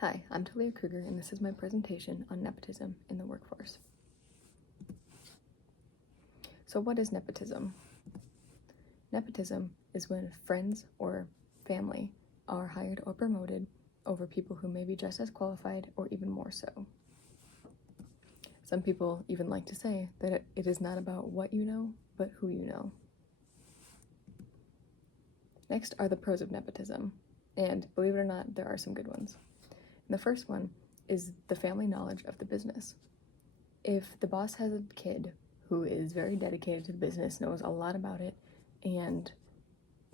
Hi, I'm Talia Kruger, and this is my presentation on nepotism in the workforce. So what is nepotism? Nepotism is when friends or family are hired or promoted over people who may be just as qualified or even more so. Some people even like to say that it is not about what you know, but who you know. Next are the pros of nepotism, and believe it or not, there are some good ones. And the first one is the family knowledge of the business. If the boss has a kid who is very dedicated to the business, knows a lot about it, and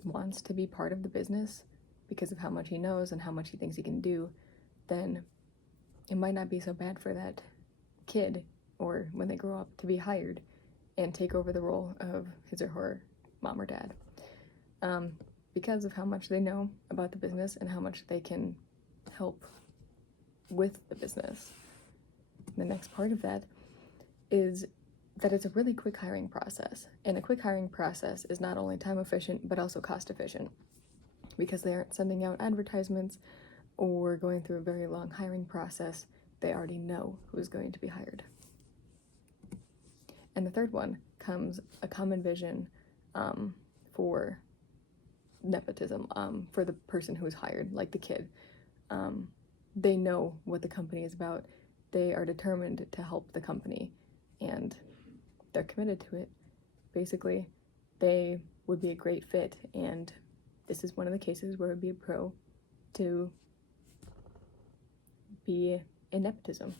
wants to be part of the business because of how much he knows and how much he thinks he can do, then it might not be so bad for that kid, or when they grow up, to be hired and take over the role of his or her mom or dad, because of how much they know about the business and how much they can help with the business. The next part of that is that it's a really quick hiring process, and a quick hiring process is not only time efficient but also cost efficient, because they aren't sending out advertisements or going through a very long hiring process. They already know who's going to be hired. And the third one comes a common vision for nepotism, for the person who is hired, like the kid. They know what the company is about. They are determined to help the company, and they're committed to it. Basically, they would be a great fit, and this is one of the cases where it would be a pro to be in nepotism.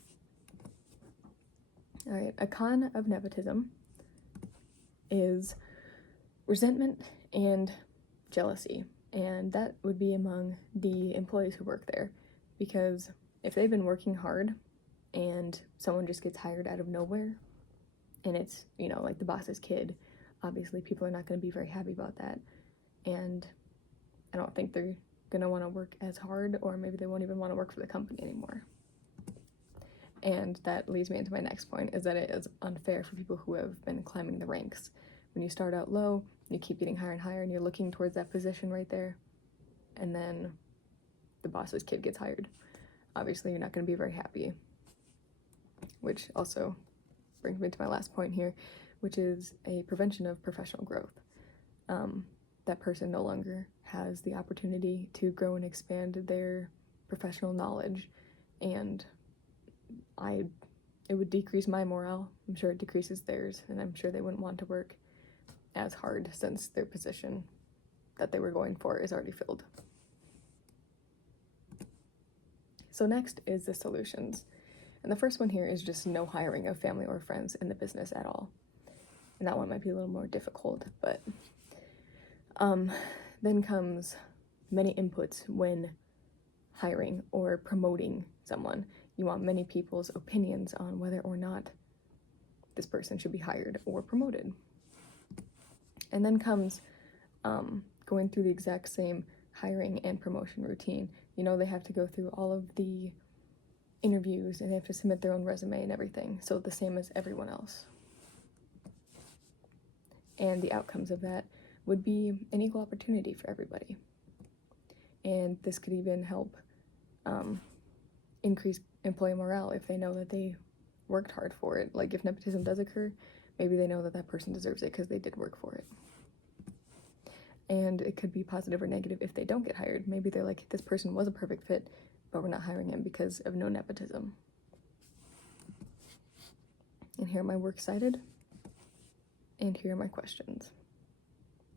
All right, a con of nepotism is resentment and jealousy, and that would be among the employees who work there, because if they've been working hard and someone just gets hired out of nowhere and it's, like the boss's kid, obviously people are not going to be very happy about that, and I don't think they're going to want to work as hard, or maybe they won't even want to work for the company anymore. And that leads me into my next point, is that it is unfair for people who have been climbing the ranks. When you start out low, you keep getting higher and higher, and you're looking towards that position right there, and then the boss's kid gets hired. Obviously, you're not going to be very happy. Which also brings me to my last point here, which is a prevention of professional growth. That person no longer has the opportunity to grow and expand their professional knowledge, and it would decrease my morale. I'm sure it decreases theirs, and I'm sure they wouldn't want to work as hard since their position that they were going for is already filled. So next is the solutions. And the first one here is just no hiring of family or friends in the business at all. And that one might be a little more difficult, but then comes many inputs when hiring or promoting someone. You want many people's opinions on whether or not this person should be hired or promoted. And then comes going through the exact same hiring and promotion routine. They have to go through all of the interviews, and they have to submit their own resume and everything, so the same as everyone else. And the outcomes of that would be an equal opportunity for everybody. And this could even help increase employee morale if they know that they worked hard for it. Like if nepotism does occur, maybe they know that that person deserves it because they did work for it. And it could be positive or negative if they don't get hired. Maybe they're like, this person was a perfect fit, but we're not hiring him because of no nepotism. And here are my works cited, and here are my questions.